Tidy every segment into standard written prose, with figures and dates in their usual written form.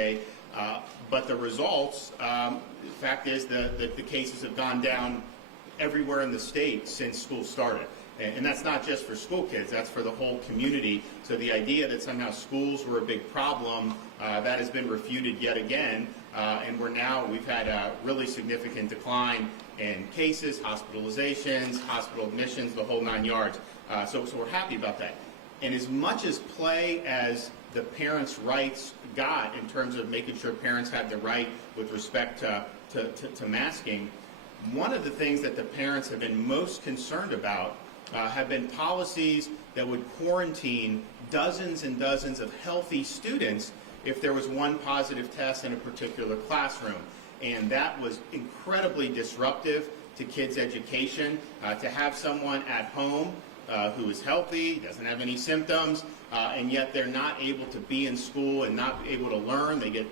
day. But the results, the fact is the cases have gone down everywhere in the state since school started. And that's not just for school kids, that's for the whole community. So the idea that somehow schools were a big problem, that has been refuted yet again. And we've had a really significant decline in cases, hospitalizations, hospital admissions, the whole 9 yards. So we're happy about that. And as much as play as the parents' rights got in terms of making sure parents had the right with respect to masking, one of the things that the parents have been most concerned about have been policies that would quarantine dozens and dozens of healthy students if there was one positive test in a particular classroom. And that was incredibly disruptive to kids' education. To have someone at home who is healthy, doesn't have any symptoms, and yet they're not able to be in school and not able to learn, they get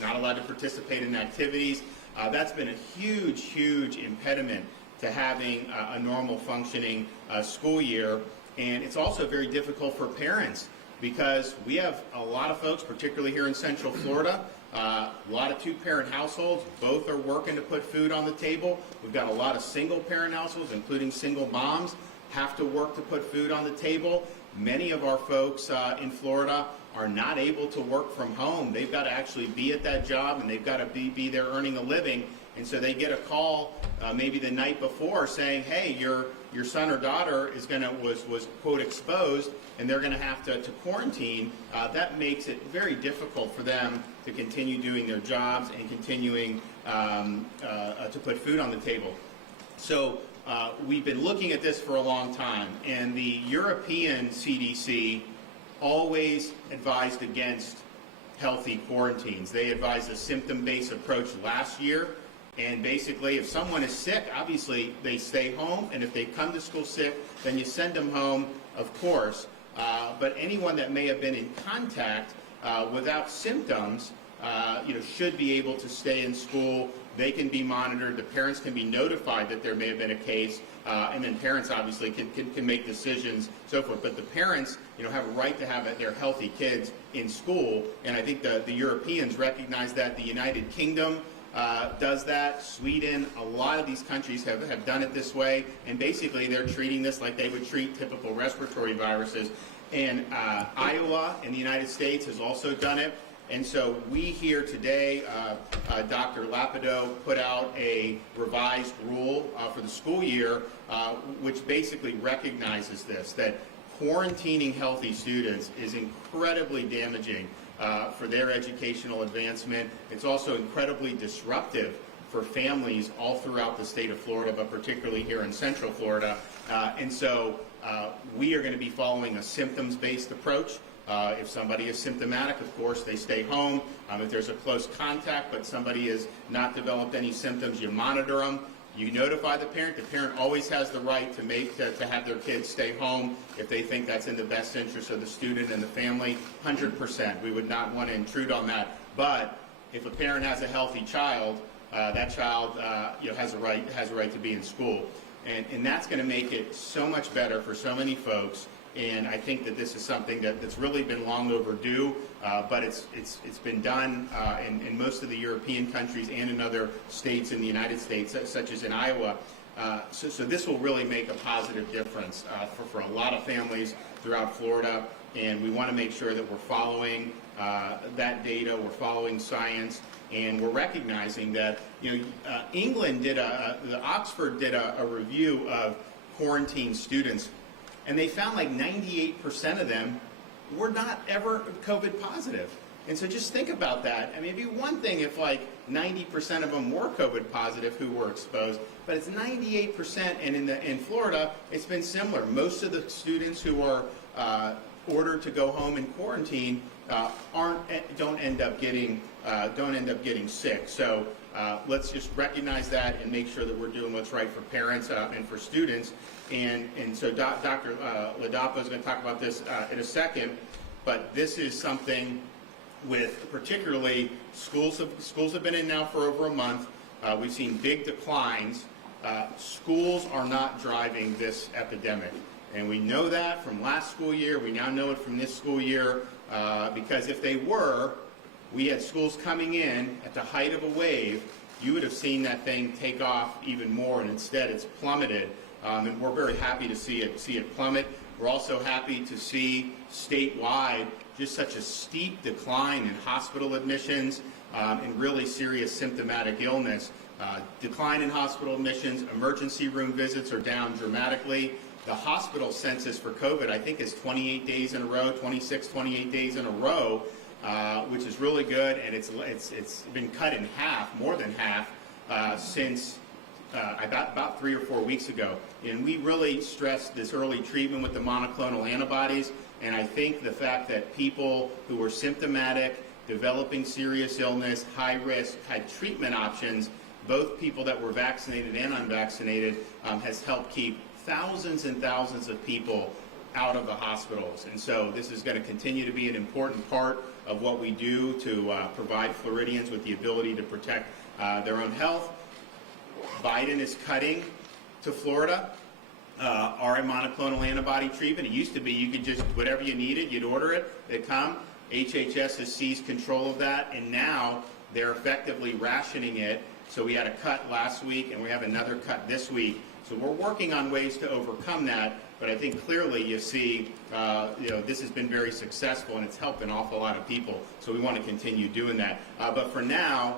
not allowed to participate in activities. That's been a huge, huge impediment to having a normal functioning school year. And it's also very difficult for parents because we have a lot of folks, particularly here in Central Florida, a lot of two-parent households. Both are working to put food on the table. We've got a lot of single-parent households, including single moms, have to work to put food on the table. Many of our folks in Florida are not able to work from home. They've got to actually be at that job, and they've got to be there earning a living. And so they get a call maybe the night before saying, hey, your son or daughter was quote exposed, and they're going to have to quarantine. That makes it very difficult for them to continue doing their jobs and continuing to put food on the table. So we've been looking at this for a long time, and the European CDC always advised against healthy quarantines. They advised a symptom-based approach last year. And basically, if someone is sick, obviously they stay home, and if they come to school sick, then you send them home, of course. But anyone that may have been in contact without symptoms, should be able to stay in school. They can be monitored. The parents can be notified that there may have been a case, and then parents obviously can make decisions, so forth. But the parents, have a right to have their healthy kids in school, and I think the Europeans recognize that. The United Kingdom does that. Sweden, a lot of these countries have done it this way, and basically they're treating this like they would treat typical respiratory viruses. And Iowa in the United States has also done it. And so we here today, Dr. Lapido put out a revised rule for the school year, which basically recognizes this, that quarantining healthy students is incredibly damaging for their educational advancement. It's also incredibly disruptive for families all throughout the state of Florida, but particularly here in Central Florida. And so we are going to be following a symptoms-based approach. If somebody is symptomatic, of course, they stay home. If there's a close contact, but somebody has not developed any symptoms, you monitor them. You notify the parent. The parent always has the right to have their kids stay home if they think that's in the best interest of the student and the family. 100%. We would not want to intrude on that. But if a parent has a healthy child, that child has a right to be in school, and that's going to make it so much better for so many folks. And I think that this is something that's really been long overdue, but it's been done in most of the European countries and in other states in the United States, such as in Iowa. So this will really make a positive difference for a lot of families throughout Florida, and we want to make sure that we're following that data, we're following science, and we're recognizing that England Oxford did a review of quarantined students. And they found like 98% of them were not ever COVID positive. And so just think about that. I mean, it'd be one thing if like 90% of them were COVID positive who were exposed, but it's 98%. And in Florida, it's been similar. Most of the students who are ordered to go home in quarantine don't end up getting sick. So let's just recognize that and make sure that we're doing what's right for parents and for students. And so Dr. Ladapo is going to talk about this in a second, but this is something with particularly schools have been in now for over a month. We've seen big declines. Schools are not driving this epidemic, and we know that from last school year. We now know it from this school year, because if they were, we had schools coming in at the height of a wave, you would have seen that thing take off even more, and instead it's plummeted. And we're very happy to see it plummet. We're also happy to see statewide just such a steep decline in hospital admissions and really serious symptomatic illness. Decline in hospital admissions, emergency room visits are down dramatically. The hospital census for COVID, I think, is 28 days in a row, 26, 28 days in a row, which is really good, and it's been cut in half, more than half, since about 3 or 4 weeks ago. And we really stressed this early treatment with the monoclonal antibodies, and I think the fact that people who were symptomatic, developing serious illness, high risk, had treatment options, both people that were vaccinated and unvaccinated, has helped keep thousands and thousands of people out of the hospitals. And so this is going to continue to be an important part of what we do to provide Floridians with the ability to protect their own health. Biden is cutting to Florida our monoclonal antibody treatment. It used to be you could just, whatever you needed, you'd order it, they'd come. HHS has seized control of that, and now they're effectively rationing it. So we had a cut last week, and we have another cut this week. So we're working on ways to overcome that, but I think clearly you see, this has been very successful, and it's helped an awful lot of people. So we want to continue doing that. But for now,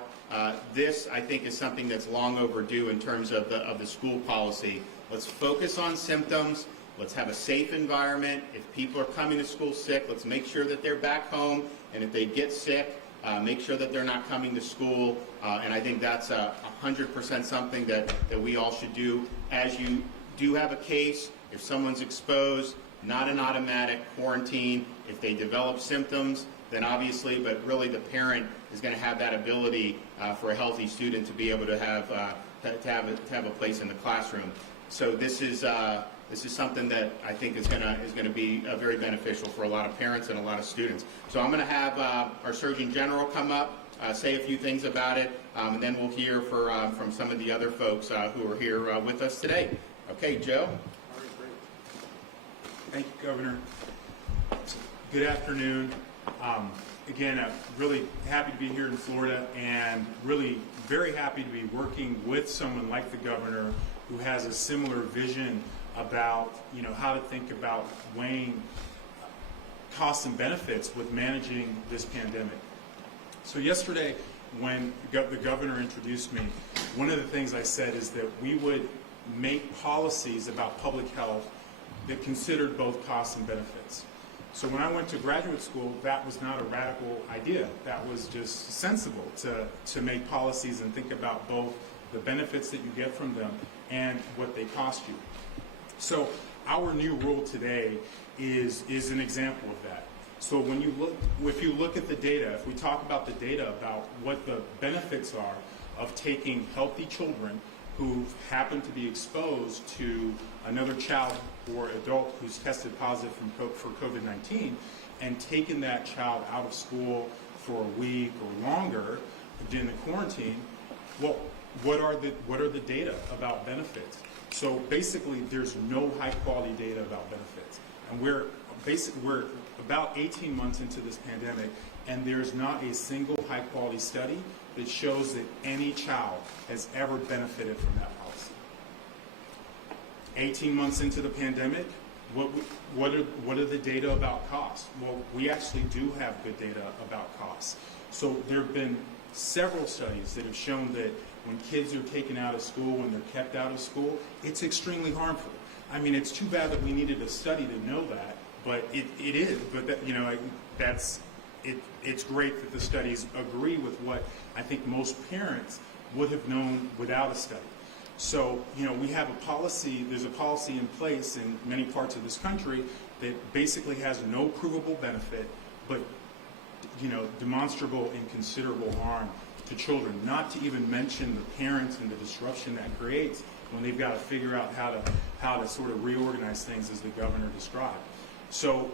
this, I think, is something that's long overdue in terms of the school policy. Let's focus on symptoms. Let's have a safe environment. If people are coming to school sick, let's make sure that they're back home. And if they get sick, make sure that they're not coming to school. And I think that's 100% something that we all should do. As you do have a case, if someone's exposed, not an automatic quarantine. If they develop symptoms, then obviously, but really the parent is going to have that ability for a healthy student to be able to have a place in the classroom. So this is something that I think is going to be very beneficial for a lot of parents and a lot of students. So I'm going to have our Surgeon General come up, say a few things about it, and then we'll hear from some of the other folks who are here with us today. Okay, Joe. All right, great. Thank you, Governor. Good afternoon. Again, I'm really happy to be here in Florida, and really very happy to be working with someone like the governor who has a similar vision about how to think about weighing costs and benefits with managing this pandemic. So yesterday, when the governor introduced me, one of the things I said is that we would make policies about public health that considered both costs and benefits. So when I went to graduate school, that was not a radical idea. That was just sensible to make policies and think about both the benefits that you get from them and what they cost you. So our new rule today is an example of that. So if you look at the data, if we talk about the data about what the benefits are of taking healthy children who happen to be exposed to another child or adult who's tested positive for COVID-19 and taken that child out of school for a week or longer in the quarantine, well, what are the data about benefits? So basically, there's no high quality data about benefits, and we're about 18 months into this pandemic, and there's not a single high quality study that shows that any child has ever benefited from that policy. 18 months into the pandemic, what are the data about costs? Well, we actually do have good data about costs. So there have been several studies that have shown that when kids are taken out of school, when they're kept out of school, it's extremely harmful. I mean, it's too bad that we needed a study to know that, but it is. But it's great that the studies agree with what I think most parents would have known without a study. So, we have a policy, there's a policy in place in many parts of this country that basically has no provable benefit, but, demonstrable and considerable harm to children, not to even mention the parents and the disruption that creates when they've got to figure out how to sort of reorganize things as the governor described. So,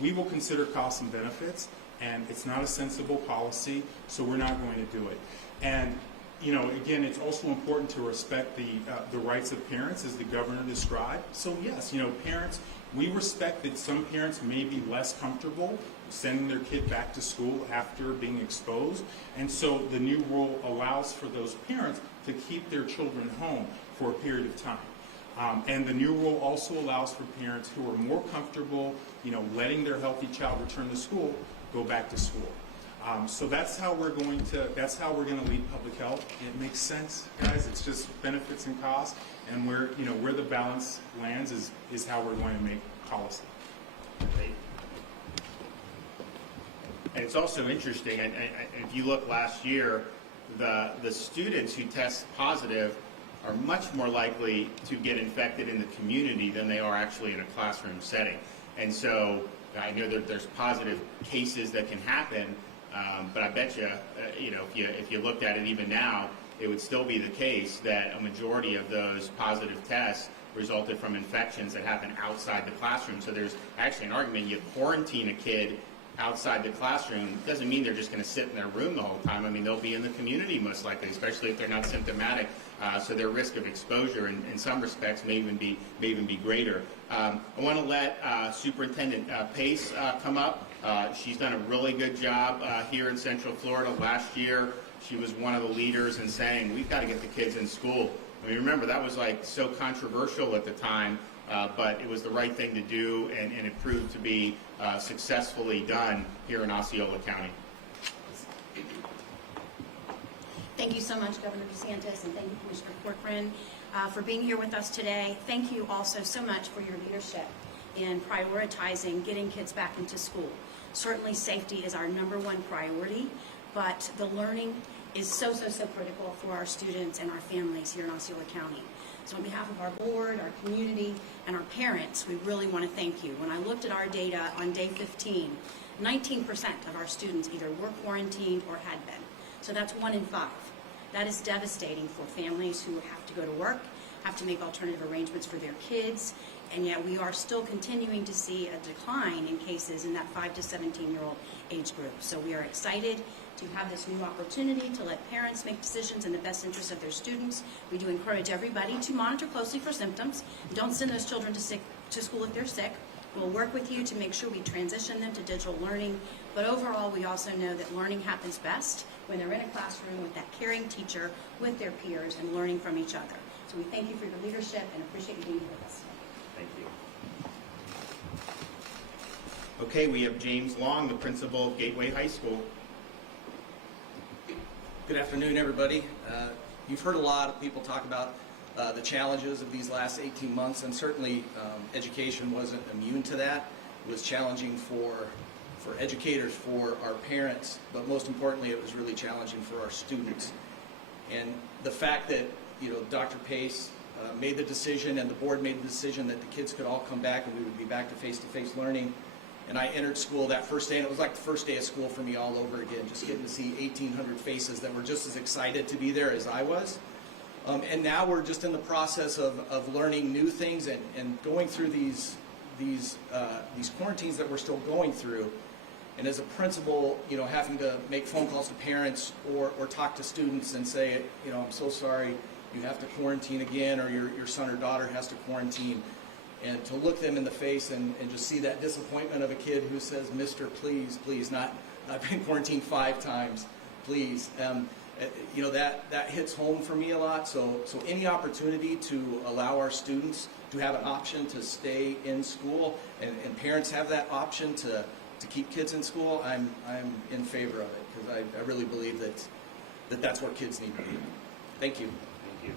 we will consider costs and benefits, and it's not a sensible policy, so we're not going to do it. And, again, it's also important to respect the rights of parents, as the governor described. So, yes, parents, we respect that some parents may be less comfortable sending their kid back to school after being exposed. And so the new rule allows for those parents to keep their children home for a period of time. And the new rule also allows for parents who are more comfortable, letting their healthy child return to school, go back to school. So that's how we're going to lead public health. It makes sense, guys. It's just benefits and costs, and where the balance lands is how we're going to make policy. And it's also interesting, and if you look last year, the students who test positive are much more likely to get infected in the community than they are actually in a classroom setting. And so I know that there's positive cases that can happen, but I bet you, if you looked at it even now, it would still be the case that a majority of those positive tests resulted from infections that happen outside the classroom. So there's actually an argument, you quarantine a kid outside the classroom, doesn't mean they're just going to sit in their room the whole time. I mean, they'll be in the community most likely, especially if they're not symptomatic. So their risk of exposure in some respects may even be greater. I want to let Superintendent Pace come up. She's done a really good job here in Central Florida. Last year, she was one of the leaders in saying, we've got to get the kids in school. I mean, remember, that was like so controversial at the time, but it was the right thing to do, and it proved to be successfully done here in Osceola County. Thank you so much, Governor DeSantis, and thank you, Commissioner Corcoran, for being here with us today. Thank you also so much for your leadership in prioritizing getting kids back into school. Certainly safety is our #1 priority, but the learning is so critical for our students and our families here in Osceola County. So on behalf of our board, our community, and our parents, we really want to thank you. When I looked at our data on day 15, 19% of our students either were quarantined or had been. So that's 1 in 5. That is devastating for families who have to go to work, have to make alternative arrangements for their kids, and yet we are still continuing to see a decline in cases in that 5 to 17-year-old age group. So we are excited to have this new opportunity to let parents make decisions in the best interest of their students. We do encourage everybody to monitor closely for symptoms. Don't send those children to school if they're sick. We'll work with you to make sure we transition them to digital learning. But overall, we also know that learning happens best when they're in a classroom with that caring teacher, with their peers, and learning from each other. So we thank you for your leadership and appreciate you being here with us. Thank you. Okay, we have James Long, the principal of Gateway High School. Good afternoon, everybody. You've heard a lot of people talk about the challenges of these last 18 months, and certainly education wasn't immune to that. It was challenging for educators, for our parents, but most importantly, it was really challenging for our students. And the fact that Dr. Pace made the decision, and the board made the decision that the kids could all come back and we would be back to face-to-face learning. And I entered school that first day, and it was like the first day of school for me all over again, just getting to see 1,800 faces that were just as excited to be there as I was. And now we're just in the process of learning new things and going through these quarantines that we're still going through. And as a principal, having to make phone calls to parents or talk to students and say, I'm so sorry, you have to quarantine again, or your son or daughter has to quarantine. And to look them in the face and just see that disappointment of a kid who says, Mister, please, I've been quarantined 5 times, please. That hits home for me a lot. So any opportunity to allow our students to have an option to stay in school, and parents have that option to keep kids in school, I'm in favor of it, because I really believe that's where kids need to be. Thank you. Thank you.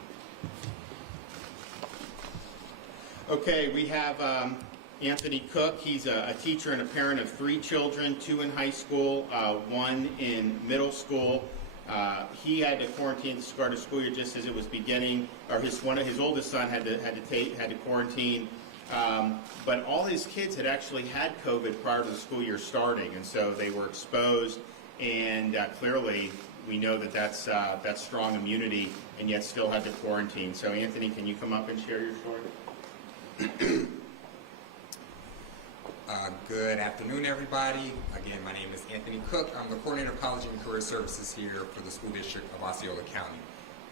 Okay, we have Anthony Cook. He's a teacher and a parent of 3 children, 2 in high school, 1 in middle school. He had to quarantine to start his school year just as it was beginning, or his oldest son had to quarantine. But all his kids had actually had COVID prior to the school year starting, and so they were exposed. And clearly, we know that that's strong immunity, and yet still had to quarantine. So, Anthony, can you come up and share your story? Good afternoon, everybody. Again, my name is Anthony Cook. I'm the Coordinator of College and Career Services here for the School District of Osceola County.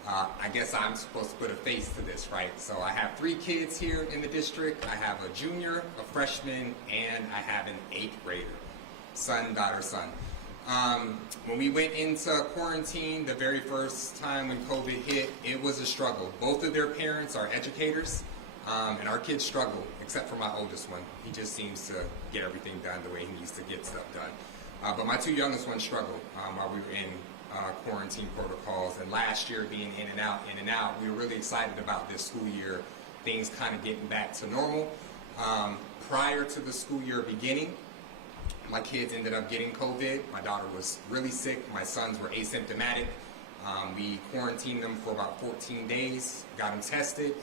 I guess I'm supposed to put a face to this, right? So I have 3 kids here in the district. I have a junior, a freshman, and I have an 8th grader. son, daughter, son. When we went into quarantine the very first time when COVID hit, it was a struggle. Both of their parents are educators, and our kids struggle, except for my oldest one. He just seems to get everything done the way he needs to get stuff done. But my two youngest ones struggled while we were in quarantine protocols, and last year being in and out, we were really excited about this school year, things kind of getting back to normal. Prior to the school year beginning, my kids ended up getting COVID. My daughter was really sick. My sons were asymptomatic. We quarantined them for about 14 days, got them tested.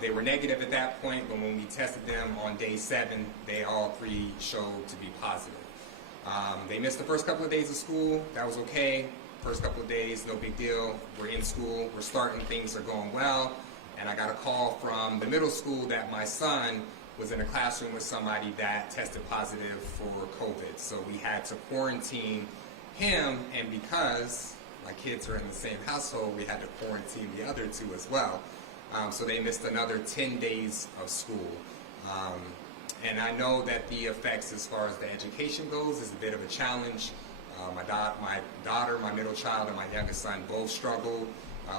They were negative at that point, but when we tested them on day 7, they all 3 showed to be positive. They missed the first couple of days of school. That was okay. First couple of days, no big deal. We're in school. We're starting. Things are going well. And I got a call from the middle school that my son was in a classroom with somebody that tested positive for COVID. So we had to quarantine him, and because my kids are in the same household, we had to quarantine the other 2 as well. So they missed another 10 days of school. And I know that the effects as far as the education goes is a bit of a challenge. My daughter, my middle child, and my youngest son both struggled.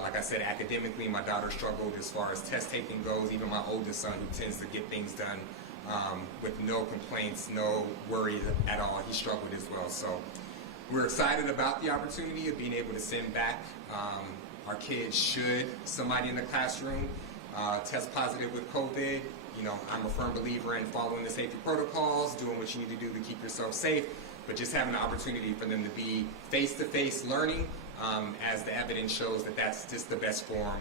Like I said, academically, my daughter struggled as far as test taking goes. Even my oldest son, who tends to get things done with no complaints, no worries at all, he struggled as well. So we're excited about the opportunity of being able to send back our kids should somebody in the classroom test positive with COVID. You know, I'm a firm believer in following the safety protocols, doing what you need to do to keep yourself safe, but just having an opportunity for them to be face-to-face learning, as the evidence shows that that's just the best form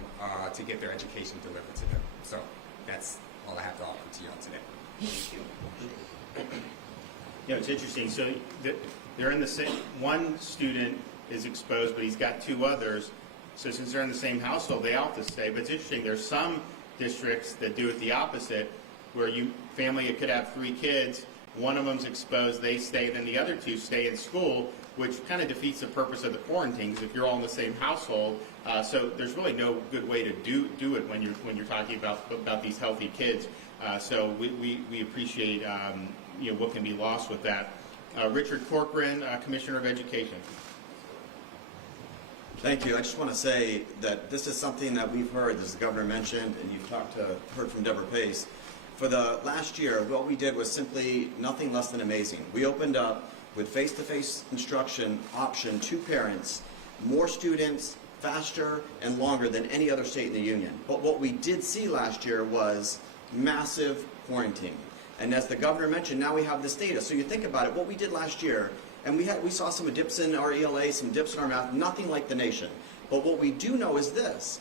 to get their education delivered to them. So that's all I have to offer to y'all today. Thank you. You know, it's interesting. So they're in the same, one student is exposed, but he's got 2 others. So since they're in the same household, they all have to stay. But it's interesting, there's some districts that do it the opposite, where family could have 3 kids, one of them's exposed, they stay, then the other 2 stay in school, which kind of defeats the purpose of the quarantine, because if you're all in the same household, so there's really no good way to do it when you're talking about these healthy kids. So we appreciate you know, what can be lost with that. Richard Corcoran, Commissioner of Education. Thank you. I just want to say that this is something that we've heard, as the governor mentioned, and you've heard from Deborah Pace. For the last year, what we did was simply nothing less than amazing. We opened up with face-to-face instruction option to parents, more students, faster and longer than any other state in the union. But what we did see last year was massive quarantine. And as the governor mentioned, now we have this data. So you think about it, what we did last year, and we saw some dips in our ELA, some dips in our math, nothing like the nation. But what we do know is this: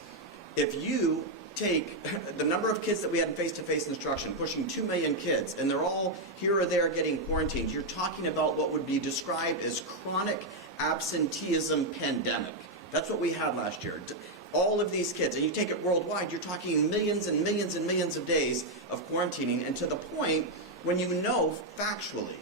if you take the number of kids that we had in face-to-face instruction, pushing 2 million kids, and they're all here or there getting quarantined, you're talking about what would be described as chronic absenteeism pandemic. That's what we had last year. All of these kids, and you take it worldwide, you're talking millions and millions and millions of days of quarantining, and to the point when you know factually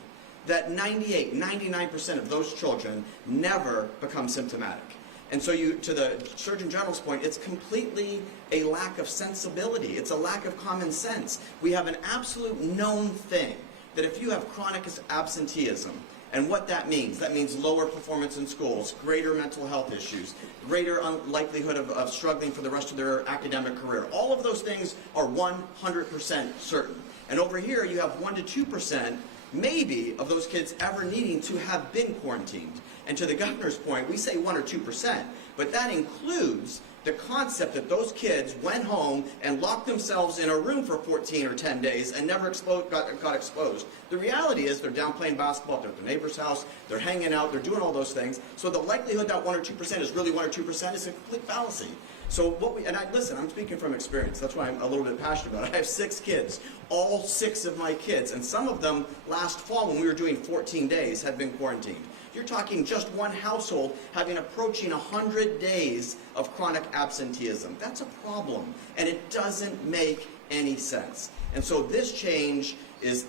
that 99% of those children never become symptomatic. And so to the Surgeon General's point, it's completely a lack of sensibility. It's a lack of common sense. We have an absolute known thing that if you have chronic absenteeism, and what that means lower performance in schools, greater mental health issues, greater likelihood of struggling for the rest of their academic career. All of those things are 100% certain. And over here you have 1 to 2% maybe of those kids ever needing to have been quarantined. And to the governor's point, we say 1 or 2%, but that includes the concept that those kids went home and locked themselves in a room for 14 or 10 days and never got exposed. The reality is they're down playing basketball, they're at their neighbor's house, they're hanging out, they're doing all those things. So the likelihood that 1 or 2% is really 1 or 2% is a complete fallacy. So listen, I'm speaking from experience. That's why I'm a little bit passionate about it. I have 6 kids, all 6 of my kids, and some of them last fall when we were doing 14 days had been quarantined. You're talking just one household having approaching 100 days of chronic absenteeism. That's a problem, and it doesn't make any sense. And so this change is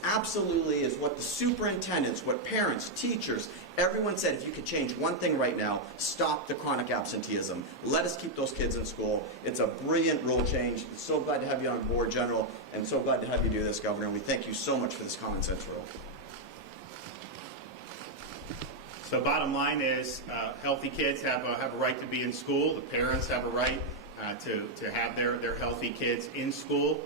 what the superintendents, what parents, teachers, everyone said, if you could change one thing right now, stop the chronic absenteeism. Let us keep those kids in school. It's a brilliant rule change. So glad to have you on board, General, and so glad to have you do this, Governor. And we thank you so much for this common sense rule. So bottom line is, healthy kids have a right to be in school. The parents have a right to have their healthy kids in school.